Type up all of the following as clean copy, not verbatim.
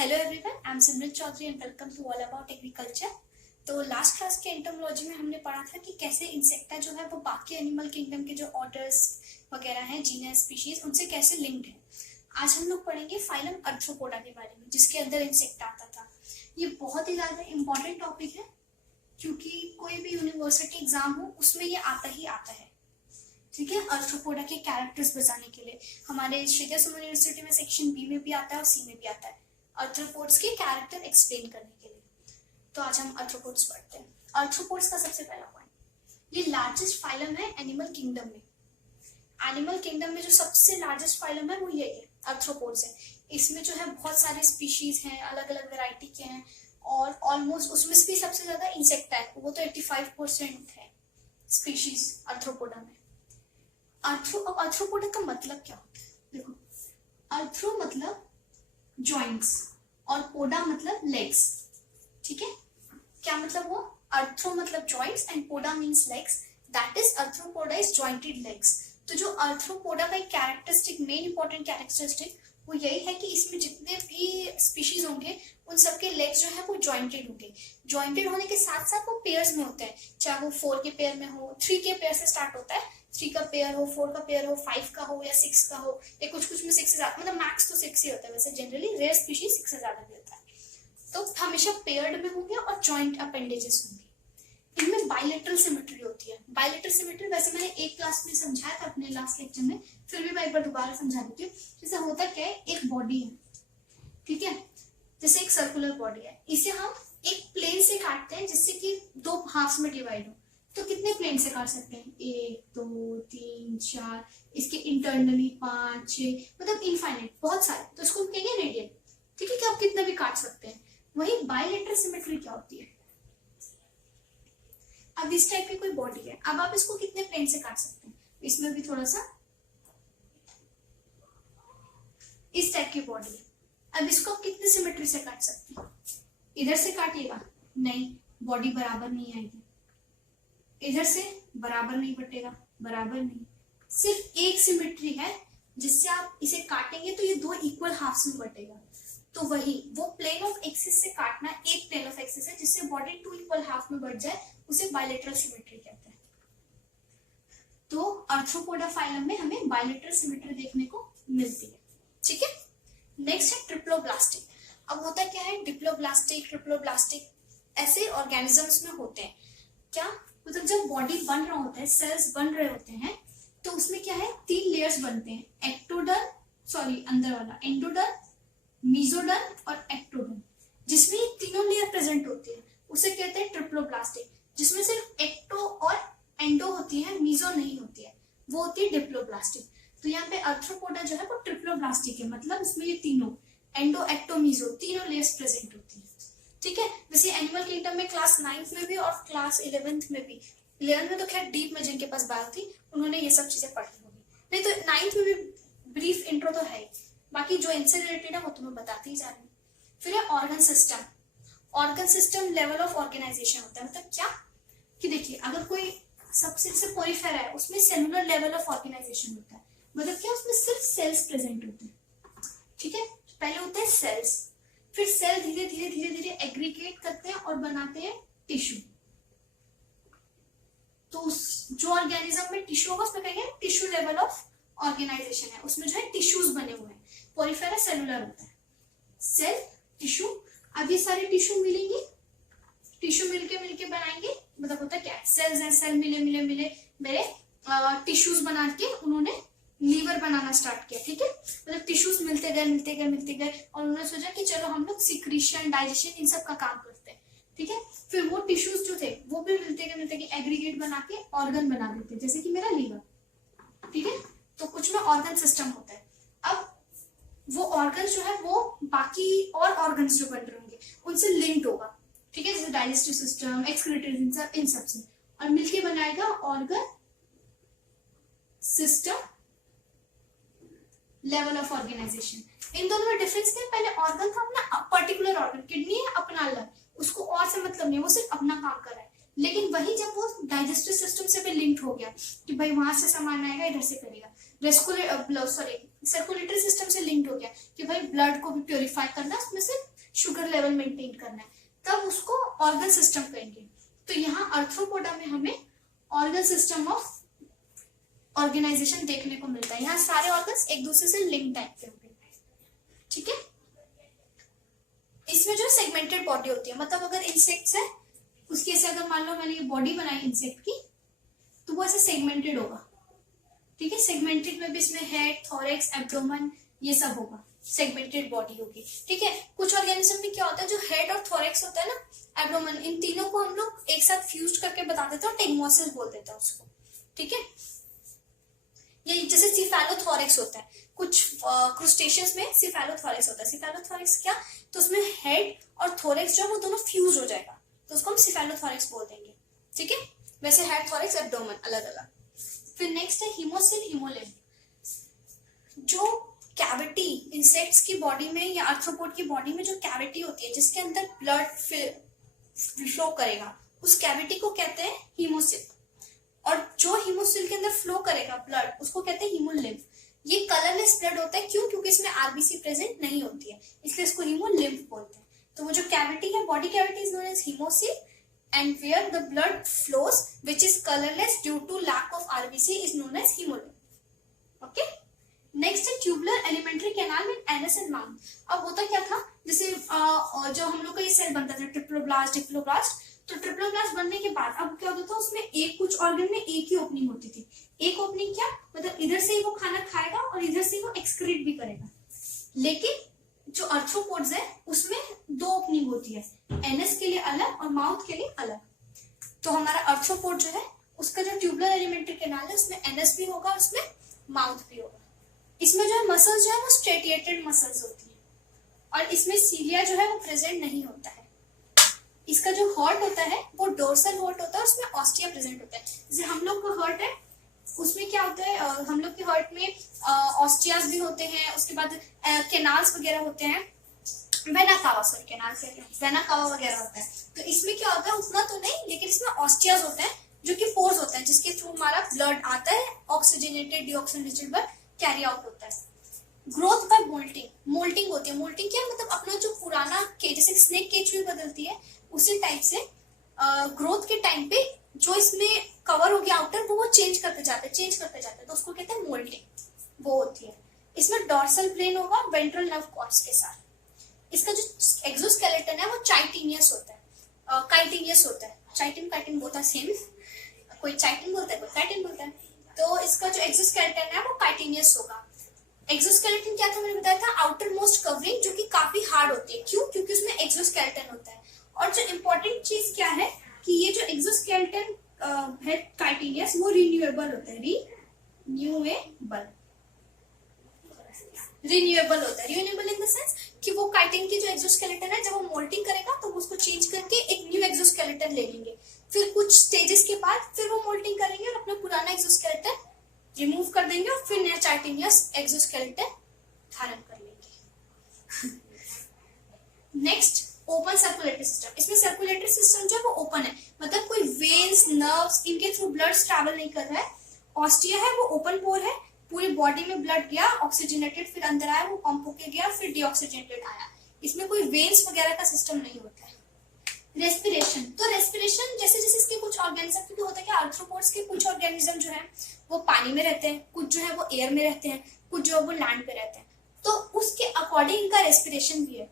Hello everyone, I am Simran Chaudhary and welcome to all about agriculture. तो last class के entomology में हमने पढ़ा था कि कैसे इंसेक्टा जो है वो बाकी एनिमल किंगडम के जो ऑर्डर्स वगैरह हैं, जीनस, स्पीशीज, उनसे कैसे लिंक्ड है। आज हम लोग पढ़ेंगे फाइलम अर्थ्रोपोडा के बारे में, जिसके अंदर इंसेक्टा आता था। ये बहुत ही ज्यादा इंपॉर्टेंट टॉपिक है क्योंकि कोई भी यूनिवर्सिटी एग्जाम हो उसमें ये आता ही आता है। ठीक है, अर्थ्रोपोडा के कैरेक्टर्स बताने के लिए हमारे श्रीधर सुमन यूनिवर्सिटी में सेक्शन बी में भी आता है और सी में भी आता है, अर्थ्रोपोड्स के कैरेक्टर एक्सप्लेन करने के लिए। तो आज हम अर्थ्रोपोड्स पढ़ते हैं। अर्थ्रोपोड्स का सबसे पहला पॉइंट, ये लार्जेस्ट फाइलम है एनिमल किंगडम में। एनिमल किंगडम में जो सबसे लार्जेस्ट फाइलम है वो यही है, अर्थ्रोपोड्स है। इसमें जो है बहुत सारे स्पीशीज हैं, अलग अलग वेराइटी के हैं, और ऑलमोस्ट उसमें भी सबसे ज्यादा इंसेक्टा है, वो तो 85% है स्पीशीज अर्थ्रोपोडा में। अर्थ्रोपोडा का मतलब क्या होता है? देखो, अर्थ्रो मतलब जॉइंट्स और पोडा मतलब लेग्स। ठीक है, क्या मतलब वो? अर्थ्रो मतलब joints and poda means legs, that is Arthropoda is jointed legs. तो जो अर्थ्रोपोडा का एक कैरेक्टरिस्टिक, मेन इंपॉर्टेंट कैरेक्टरिस्टिक वो यही है कि इसमें जितने भी स्पीशीज होंगे उन सबके लेग्स जो है वो जॉइंटेड होंगे। जॉइंटेड होने के साथ साथ वो पेयर्स में होते हैं, चाहे वो 4 के पेयर में हो, 3 के पेयर से स्टार्ट होता है, 3 का पेयर हो, 4 का पेयर हो, 5 का हो या 6 का हो, या कुछ कुछ में 6 से ज्यादा, मतलब मैक्स तो 6 ही होता है वैसे, जनरली रेयर स्पीशीज 6 से ज्यादा भी होता है। तो हमेशा पेयर्ड में होंगे और जॉइंट अपेंडेजेस होंगे। इनमें बायलेटरल सिमेट्री होती है। बायलेटरल सिमेट्री वैसे मैंने एक क्लास में समझाया था अपने लास्ट लेक्चर में, फिर भी मैं एक बार दोबारा समझा देती हूँ। जैसे होता क्या है, एक बॉडी है, ठीक है, जैसे एक सर्कुलर बॉडी है, इसे हम एक प्लेन से काटते हैं जिससे कि 2 हाफ्स में डिवाइड हो। तो कितने प्लेन से काट सकते हैं? 1 2 3 4, इसके इंटरनली 5 6, मतलब इनफाइनाइट, बहुत सारे। तो इसको हम कहेंगे रेडियन। ठीक है, कि आप कितना भी काट सकते हैं। वही बायलेटरल सिमेट्री क्या होती है? अब इस टाइप की कोई बॉडी है, अब आप इसको कितने प्लेन से काट सकते हैं? इसमें भी थोड़ा सा इस टाइप की बॉडी है, अब इसको आप कितने सिमेट्री से काट सकते हैं? इधर से काटिएगा, नहीं, बॉडी बराबर नहीं आएगी। इधर से बराबर नहीं बटेगा, बराबर नहीं। सिर्फ एक सिमेट्री है जिससे आप इसे काटेंगे तो ये 2 इक्वल हाफ्स में बटेगा। तो वही वो प्लेन ऑफ एक्सिस से काटना, एक प्लेन ऑफ एक्सिस है जिससे बॉडी 2 इक्वल हाफ में बट जाए, उसे बायलेटरल सिमेट्री कहते हैं। तो अर्थ्रोपोडा फाइलम में हमें बायलेटरल सिमेट्री देखने को मिलती है। ठीक है, नेक्स्ट है ट्रिप्लोब्लास्टिक। अब होता क्या है, डिप्लोब्लास्टिक, ट्रिप्लोब्लास्टिक ऐसे ऑर्गेनिजम्स में होते हैं। क्या मतलब, जब बॉडी बन रहा होता है, सेल्स बन रहे होते हैं, तो उसमें क्या है, 3 लेयर्स बनते हैं, अंदर वाला एंडोडर्म, मेसोडर्म और एक्टोडर्म, जिसमें ये तीनों लेयर प्रेजेंट होती है, उसे कहते हैं ट्रिप्लोब्लास्टिक। जिसमें सिर्फ एक्टो और एंडो होती है, मेसो नहीं होती है, वो होती है डिप्लोब्लास्टिक। तो यहाँ पे अर्थ्रोपोडा जो है वो ट्रिप्लोब्लास्टिक है, मतलब इसमें ये तीनों एंडो, एक्टो, मेसो तीनों लेयर्स प्रेजेंट होती है। ठीक है, वैसे एनिमल किंगडम में क्लास 9th में भी और क्लास 11th में भी, 11th में तो खैर डीप में जिनके पास बायो थी उन्होंने ये सब चीजें पढ़ी होगी, नहीं तो 9th में भी ब्रीफ इंट्रो तो है, बाकी जो इनसे रिलेटेड है वो तुम्हें बताती ही जा रही है। फिर है organ system. Organ system level of organisation होता है, मतलब क्या कि देखिए, अगर कोई सबसे पोरिफेरा है उसमें सेलुलर लेवल ऑफ ऑर्गेनाइजेशन होता है, मतलब क्या, उसमें सिर्फ सेल्स प्रेजेंट होते हैं। ठीक है, पहले होते हैं सेल्स, फिर सेल धीरे धीरे धीरे धीरे एग्रीगेट करते हैं और बनाते हैं टिश्यू। तो जो ऑर्गेनिज्म में टिश्यू होगा उसमें कहेंगे टिश्यू लेवल ऑफ ऑर्गेनाइजेशन है, उसमें जो है टिश्यूज बने हुए हैं। पोरिफेरा सेलुलर होता है, सेल, टिश्यू। अब ये सारे टिश्यू मिलेंगे, टिश्यू मिलके बनाएंगे, मतलब होता क्या है, सेल्स हैं, सेल मिले मिले मिले मेरे टिश्यूज बना के उन्होंने लीवर बनाना स्टार्ट किया। ठीक है, मतलब टिश्यूज मिलते गए और उन्होंने सोचा कि चलो हम लोग सिक्रीशन, डाइजेशन, इन सब का काम करते हैं। ठीक है, फिर वो टिश्यूज जो थे वो भी मिलते गए एग्रीगेट बना के ऑर्गन बना देते, जैसे कि मेरा लीवर। ठीक है, तो कुछ में ऑर्गन सिस्टम होता है। अब वो ऑर्गन जो है वो बाकी और ऑर्गन्स जो बन रहे होंगे उनसे लिंक्ड होगा। ठीक है, जैसे डाइजेस्टिव सिस्टम, एक्सक्रीटरी, इन सब से, और मिलके बनाएगा organ system level of organisation. इन दोनों में डिफरेंस क्या है? पहले ऑर्गन था अपना पर्टिकुलर ऑर्गन, किडनी है अपना अलग, उसको और से मतलब नहीं, वो सिर्फ अपना काम कर रहा है। लेकिन वही जब वो डाइजेस्टिव सिस्टम से भी लिंक्ड हो गया कि भाई वहां से सामान आएगा, इधर से करेगा, सर्कुलेटरी सिस्टम से लिंक्ड हो गया कि भाई ब्लड को भी प्योरीफाई करना, उसमें से शुगर लेवल मेंटेन करना है, तब उसको ऑर्गन सिस्टम कहेंगे। तो यहाँ आर्थ्रोपोडा में हमें ऑर्गन सिस्टम ऑफ ऑर्गेनाइजेशन देखने को मिलता है। यहाँ सारे ऑर्गन्स एक दूसरे से लिंक टाइप के होंगे, ठीक है। इसमें जो सेगमेंटेड बॉडी होती है, मतलब अगर इंसेक्ट्स है उसकी ऐसे अगर मान लो मैंने ये बॉडी बनाई इंसेक्ट की, तो वो ऐसे सेगमेंटेड होगा, ठीक है। सेगमेंटेड में भी इसमें हेड, थोरैक्स, एब्डोमेन ये सब होगा, सेगमेंटेड बॉडी होगी, ठीक है। कुछ ऑर्गेनिज्म में क्या होता है, जो हेड और थोरैक्स होता है ना, एब्डोमेन, इन तीनों को हम लोग एक साथ फ्यूज करके बता देते हैं, टेगमोसिस बोल देते हैं उसको, ठीक है। ये जैसे सिफेलोथोरैक्स होता है, कुछ क्रुस्टेशियंस में सिफेलोथोरैक्स होता है। सिफेलोथोरैक्स क्या, तो उसमें हेड और थोरैक्स जो है वो दोनों फ्यूज हो जाएगा, तो उसको हम सिफेलोथोरैक्स बोल देंगे, ठीक है। वैसे हेड, थोरैक्स, एब्डोमेन अलग अलग। फिर नेक्स्ट है हिमोसिल, हिमोलिम्फ। जो कैविटी इंसेक्ट्स की बॉडी में या आर्थ्रोपोड की बॉडी में जो कैविटी होती है जिसके अंदर ब्लड फ्लो करेगा, उस कैविटी को कहते हैं हिमोसिल। और जो हिमोसिल के अंदर फ्लो करेगा ब्लड, उसको कहते हैं हिमोलिम्फ। ये कलरलेस ब्लड होता है, क्यों, क्योंकि इसमें आरबीसी प्रेजेंट नहीं होती है, इसलिए इसको हिमोलिम्फ बोलते हैं। तो वो जो कैविटी है, body cavity is known as haemocoel, and where the blood flows which is colourless due to lack of RBC is known as haemolymph, okay. Next है tubular alimentary canal with anus and mouth. अब होता क्या था, जैसे जो हम लोग का ये सेल बनता था ट्रिप्लोब्लास्ट, डिप्लोब्लास्ट, तो ट्रिप्लोब्लास्ट बनने के बाद अब क्या होता था, उसमें एक कुछ ऑर्गन में एक ही ओपनिंग होती थी। एक ओपनिंग क्या, मतलब इधर से ही वो खाना खाएगा और इधर से ही वो एक्सक्रीट भी करेगा। लेकिन जो आर्थ्रोपोड्स है उसमें दो ओपनिंग होती है, एनस के लिए अलग और माउथ के लिए अलग। तो हमारा आर्थ्रोपोड जो है उसका जो ट्यूबुलर एलिमेंट्री कैनाल है उसमें एनस भी होगा, उसमें माउथ भी होगा। इसमें जो है मसल्स जो है वो स्ट्रेटिएटेड मसल्स होती है, और इसमें सीलिया जो है वो प्रेजेंट नहीं होता है। इसका जो हार्ट होता है वो डोर्सल हार्ट होता है, उसमें ऑस्टिया प्रेजेंट होता है। जैसे हम लोग का हार्ट है उसमें क्या होता है, हम लोग के हार्ट में ऑस्टियाज भी होते हैं, उसके बाद कैनाल्स वगैरह होते हैं, वेना कावा, सॉरी कैनाल से वेना कावा वगैरह होता है। तो इसमें क्या होता है, उतना तो नहीं, लेकिन इसमें ऑस्टियाज होते हैं जो कि पोर्स होते हैं जिसके थ्रू हमारा ब्लड आता है, oxygenated deoxygenated blood carry out होता है। ग्रोथ बाय मोल्टिंग, मोल्टिंग होती है। मोल्टिंग क्या मतलब, अपना जो पुराना केज, जैसे स्नेक केज भी बदलती है उसी टाइप से ग्रोथ के टाइम पे जो इसमें कवर हो गया आउटर, वो चेंज करते जाते हैं, तो उसको कहते हैं मोल्टिंग, वो होती है। इसमें डॉर्सल प्लेन होगा वेंट्रल नर्व कॉर्ड्स के साथ। इसका जो एक्सोस्केलेटन है वो चाइटिनियस होता है, काइटिनियस होता है। काइटिन बोलता है सेम, कोई चाइटिन बोलता है, कोई काइटिन बोलता है। तो इसका जो एक्सोस्केलेटन है वो काइटिनियस होगा। एक्सोस्केलेटन क्या था, मैंने बताया था, आउटर मोस्ट कवरिंग, जो कि काफी हार्ड होती है। क्यों, क्योंकि उसमें एक्सोस्केलेटन होता है। और जो इम्पोर्टेंट चीज क्या है कि ये जो एक्सोस्केलेटन है काइटिनियस, वो रिन्यूएबल होता है, रिन्यूएबल होता है। रिन्यूएबल इन द सेंस कि वो काइटिन की जो एक्सोस्केलेटन है, जब वो मोल्टिंग करेगा तो उसको चेंज करके एक न्यू एक्सोस्केलेटन ले लेंगे, फिर कुछ स्टेजेस के बाद फिर वो मोल्टिंग करेंगे और अपना पुराना एक्सोस्केलेटन रिमूव कर देंगे और फिर नया चाइटिनियस एक्सोस्केलेटन धारण कर लेंगे। Next open circulatory system. इसमें सर्कुलेटरी सिस्टम जो है वो ओपन है, मतलब कोई वेन्स, नर्व्स, इनके थ्रू ब्लड ट्रैवल नहीं कर रहा है। ऑस्टिया है वो ओपन पोर है, पूरी बॉडी में ब्लड गया, ऑक्सीजनेटेड, फिर अंदर आया, वो पंप होके गया, फिर डीऑक्सीजनेटेड आया। इसमें कोई वेन्स वगैरह का सिस्टम नहीं होता है। रेस्पिरेशन, तो रेस्पिरेशन जैसे जैसे इसके कुछ ऑर्गेनिज्म, क्योंकि होता है कि आर्थ्रोपोड्स के कुछ ऑर्गेनिज्म जो है वो पानी में रहते हैं, कुछ जो है वो एयर में रहते हैं, कुछ जो है वो लैंड पे रहते हैं, तो उसके अकॉर्डिंग इनका रेस्पिरेशन भी है।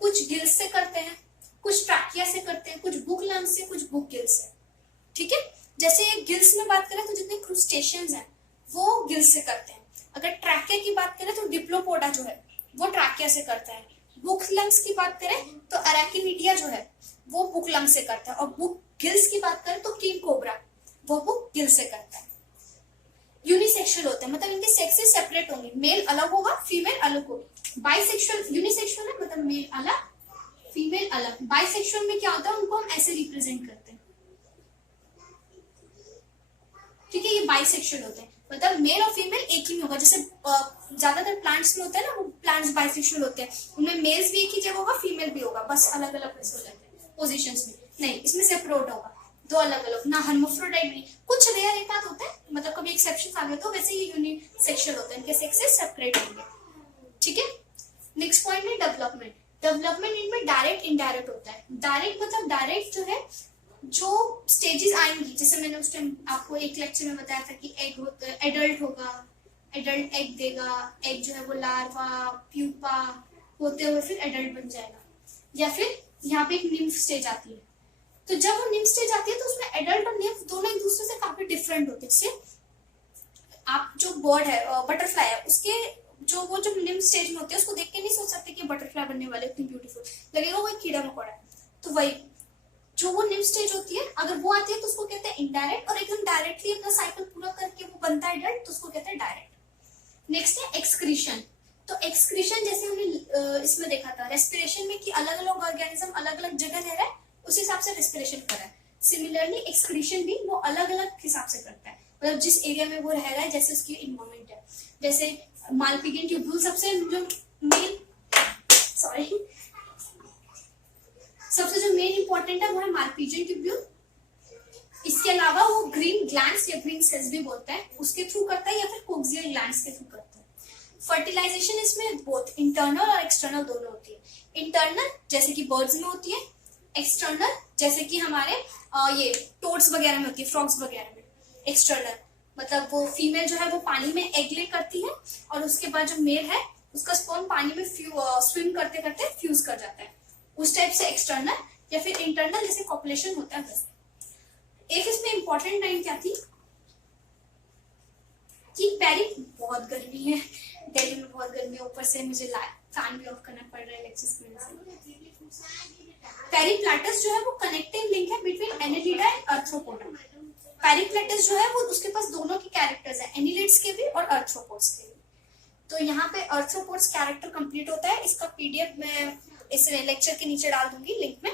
कुछ गिल्स से करते हैं, कुछ ट्रैकिया से करते हैं, कुछ बुक लंग्स से, कुछ बुक गिल्स से, ठीक है। जैसे गिल्स में बात करें तो जितने क्रूस्टेशियंस हैं वो गिल्स से करते हैं। अगर ट्रैकिया की बात करें तो डिप्लोपोडा जो है वो ट्रैकिया से करता है। बुक लंग्स की बात करें तो अराकिनिडिया जो है वो बुक लंग से करता है, और बुक गिल्स की बात करें तो किंग कोबरा वो बुक गिल से करता है। यूनिसेक्सुअल होते हैं, मतलब इनके सेक्सेस सेपरेट होंगे, मेल अलग होगा, फीमेल अलग होगी। बाइसेक्सुअल, यूनिसेक्सुअल है मतलब मेल अलग, फीमेल अलग। बाइसेक्सुअल में क्या होता है, उनको हम ऐसे रिप्रेजेंट करते हैं, ठीक है। ये बाइसेक्सुअल होते हैं, मतलब मेल और फीमेल एक ही में होगा। जैसे ज्यादातर प्लांट्स में होता है ना, वो प्लांट्स बाइसेक्सुअल होते हैं, उनमें मेल्स भी एक ही जगह होगा, फीमेल भी होगा, बस अलग अलग प्लेस हो जाते हैं पोजीशंस में। नहीं, इसमें सेपरेट होगा, दो अलग अलग, ना हर्माफ्रोडाइट भी। कुछ रेयर एक आध होते हैं, मतलब कभी एक्सेप्शन आ गए तो, वैसे ये यूनिसेक्सुअल होते हैं, इनके सेक्सेस सेपरेट होंगे, ठीक है। नेक्स्ट पॉइंट है डेवलपमेंट। डेवलपमेंट नीड में डायरेक्ट इनडायरेक्ट होता है। डायरेक्ट मतलब डायरेक्ट जो है, जो स्टेजेस आएंगी, जैसे मैंने उस टाइम आपको एक लेक्चर में बताया था कि एडल्ट होगा, एडल्ट एग देगा, एग जो है वो लार्वा प्यूपा होते हुए फिर एडल्ट बन जाएगा, या फिर यहाँ पे एक निम्फ स्टेज आती है। तो जब वो निम्फ स्टेज आती है तो उसमें एडल्ट और निम्फ दोनों एक दूसरे से काफी डिफरेंट होते हैं। जैसे आप जो बर्ड है, बटरफ्लाई है, उसके जो निम्फ स्टेज में होते हैं उसको देख के नहीं सोच सकते कि बटरफ्लाई बनने वाले इतनी ब्यूटीफुल, लगेगा वो एक कीड़ा मकोड़ा है। तो वही जो वो निम्फ स्टेज होती है, अगर वो आती है तो उसको कहते हैं इनडायरेक्ट, और एकदम डायरेक्टली अपना साइकिल पूरा करके वो बनता है एडल्ट, तो उसको कहते हैं डायरेक्ट। नेक्स्ट है एक्सक्रीशन। तो एक्सक्रीशन जैसे हमने इसमें देखा था रेस्पिरेशन में कि अलग अलग ऑर्गेनिज्म अलग अलग जगह रह रहा है, उस हिसाब से रेस्पिरेशन कर रहा है। सिमिलरली एक्सक्रीशन भी वो अलग अलग हिसाब से करता है, मतलब जिस एरिया में वो रह रहा है, जैसे उसकी इन्वायरमेंट है। जैसे मालपिजियन ट्यूब्यूल सबसे जो मेन इंपॉर्टेंट है वो है मालपिजियन ट्यूब्यूल। इसके अलावा वो ग्रीन ग्लैंड्स या ग्रीन सेल्स भी बोलते हैं, उसके थ्रू करता है, या फिर कोक्सियल ग्लैंड्स के थ्रू करता है। फर्टिलाइजेशन इसमें बोथ इंटरनल और एक्सटर्नल दोनों होती है। इंटरनल जैसे कि बर्ड्स में होती है, एक्सटर्नल जैसे कि हमारे ये टोड्स वगैरह में होती है, फ्रॉग्स वगैरह में। एक्सटर्नल मतलब वो फीमेल जो है वो पानी में एग ले करती है, और उसके बाद जो मेल है उसका स्पर्म पानी में स्विम करते करते फ्यूज कर जाता है, उस टाइप से एक्सटर्नल। या फिर इंटरनल जैसे कॉपुलेशन होता है वैसे। एक इसमें इंपॉर्टेंट लाइन क्या थी कि बहुत गर्मी है, दिल्ली में बहुत गर्मी है, ऊपर से मुझे फैन भी ऑफ करना पड़ रहा है लेक्चर्स की वजह से। पेरिप्लाटस जो है वो कनेक्टिंग लिंक है बिटवीन एनेलिडा एंड आर्थ्रोपोडा। पेरिप्लाटस जो है वो उसके पास दोनों के कैरेक्टर्स है, एनिलिड्स के भी और आर्थ्रोपोड्स के भी। तो यहाँ पे आर्थ्रोपोड्स कैरेक्टर कंप्लीट होता है। इसका पीडीएफ मैं इस लेक्चर के नीचे डाल दूंगी लिंक में।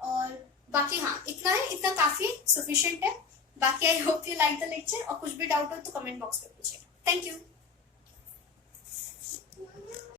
और बाकी हाँ इतना है, इतना काफी सफिशिएंट है। बाकी I hope you like the lecture, और कुछ भी डाउट हो तो कमेंट बॉक्स में पूछिए। Thank you.